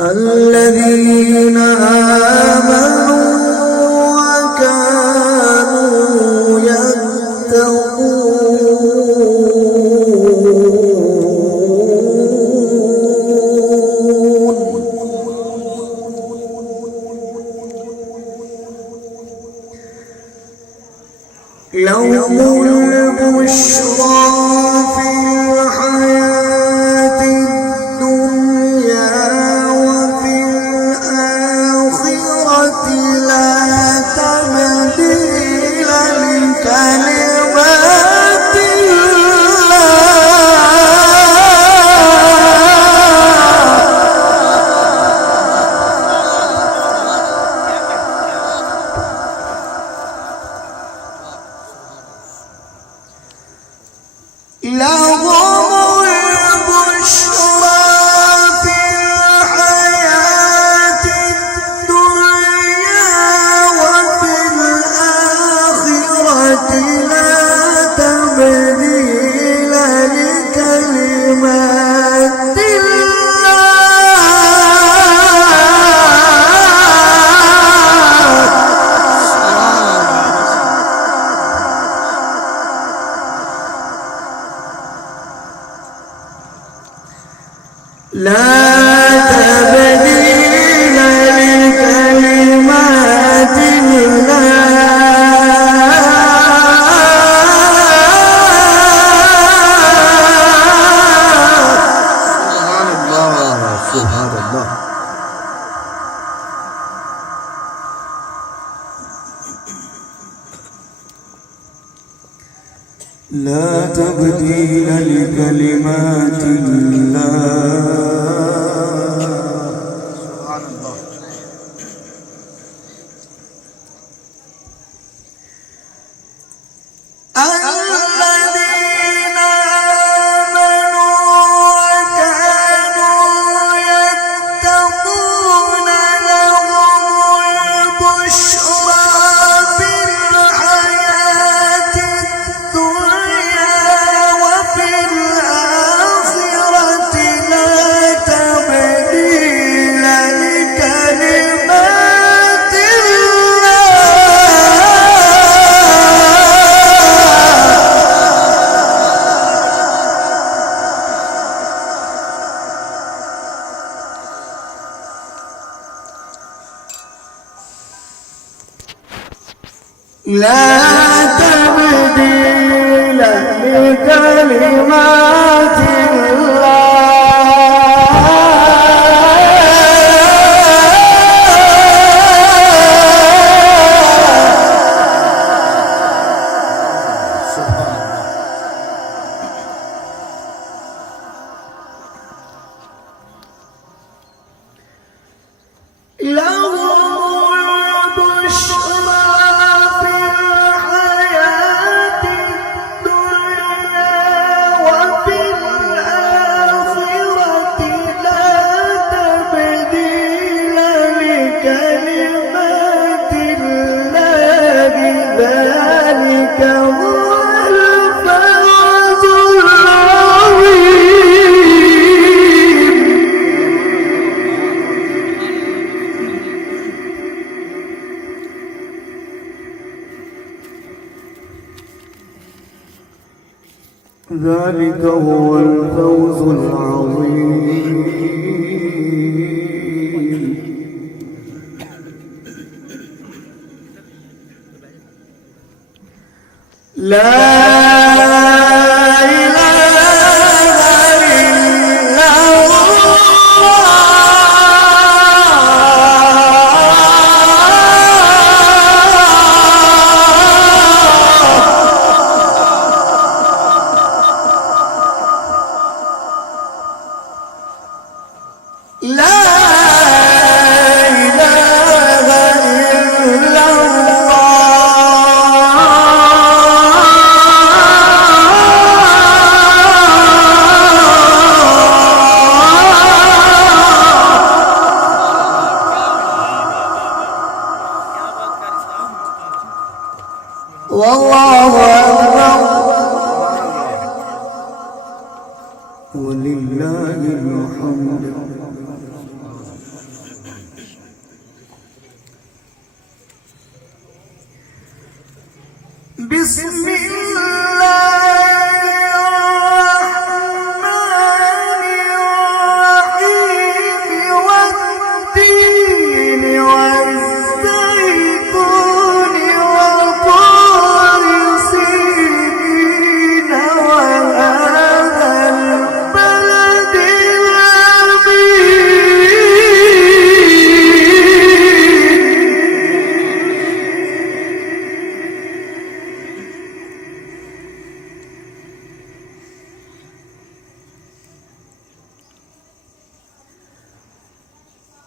الذين آمنوا وكانوا يتقون لهم البشرى في الحياة الدنيا وفي الآخرة لا تبديل لكلمات لا تبديل لكلمات الله. سبحان الله. الذين آمنوا وكانوا يتقون لهم البشرى في الحياة الدنيا وفي الآخرة لا تبديل لكلمات لا تبديل لكلمات ذلك هو الفوز العظيم. والله أكبر ولله الحمد. بسم الله الرحمن الرحيم والتين والزيتون وطور سينين وهذا البلد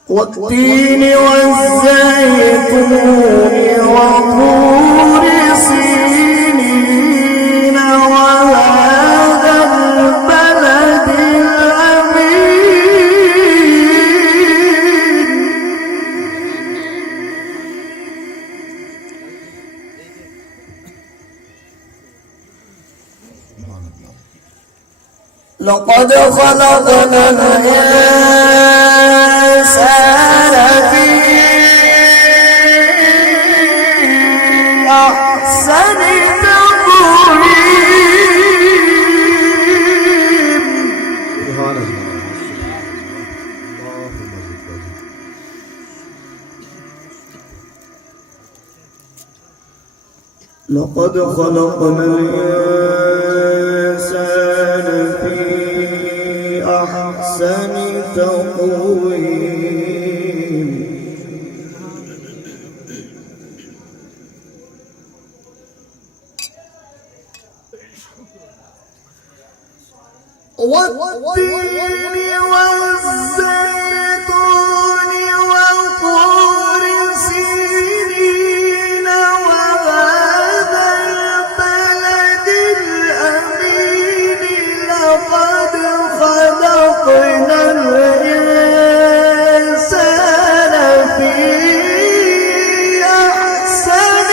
والتين والزيتون وطور سينين وهذا البلد الأمين. لقد خلقنا الإنسان في أحسن تقويم. لقد خلقنا الإنسان في أحسن تقويم. والتين والزيتون وطور سينين وهذا البلد الأمين. لقد خلقنا الإنسان في أحسن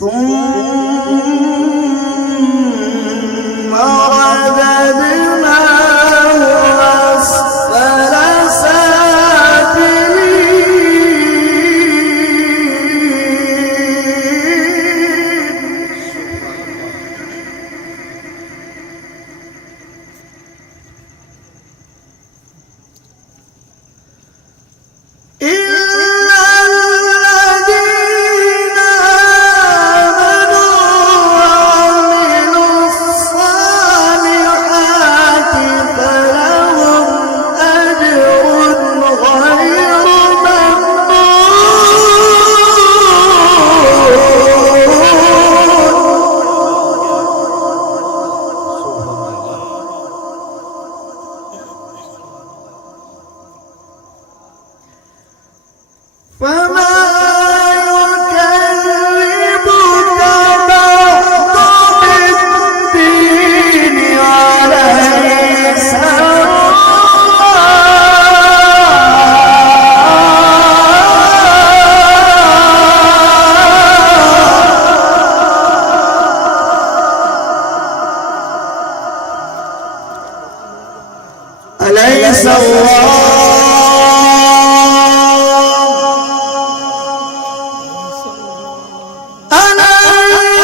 ثم رددناه أسفل سافلين. فما يكذبك بعد بالدين وليس أليس الله أليس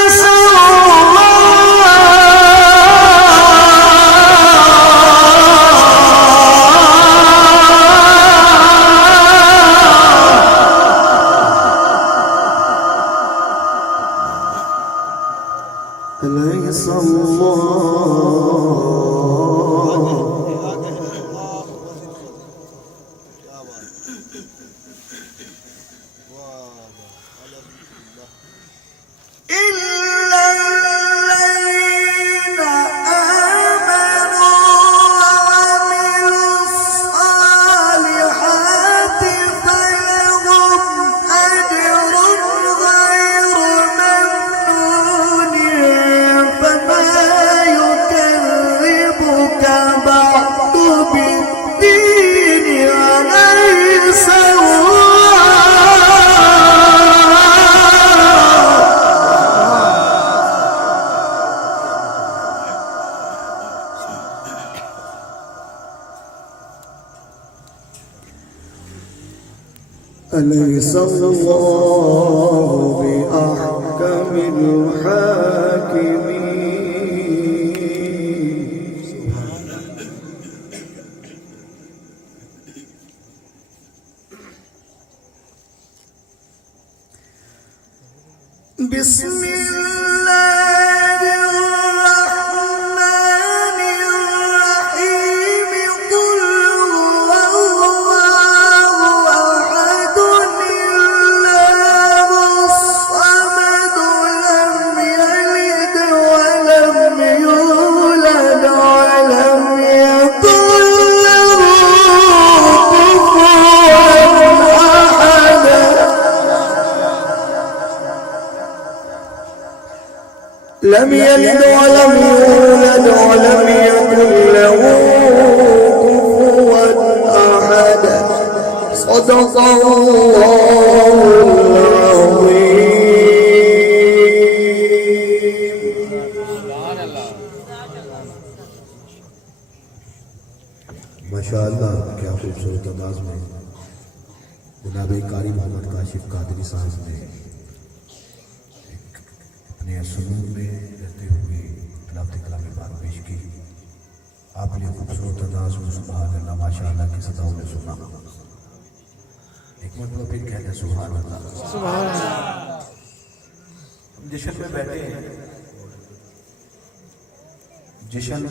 أليس الله بأحكم الحاكمين. بسم الله الرحمن الرحيم. قل هو الله أحد الله الصمد لم يلد ولم يولد ولم يكن له كفوا أحد. لم يلد ولم يولد ولم يكن له كفوا أحد. صدق الله العظيم. माशाअल्लाह, क्या खूबसूरत अंदाज में जनाब कारी मोहम्मद काशिफ कादरी साहब ने अपने सुनून में रहते हुए तिलावत कलाम पाक पेश की। आपने खूबसूरत अंदाज में सुभान अल्लाह माशाअल्लाह की सदाओं में सुना। एक मरतबा फिर कहते हैं सुभान अल्लाह। हम जश्न में बैठे हैं, जश्न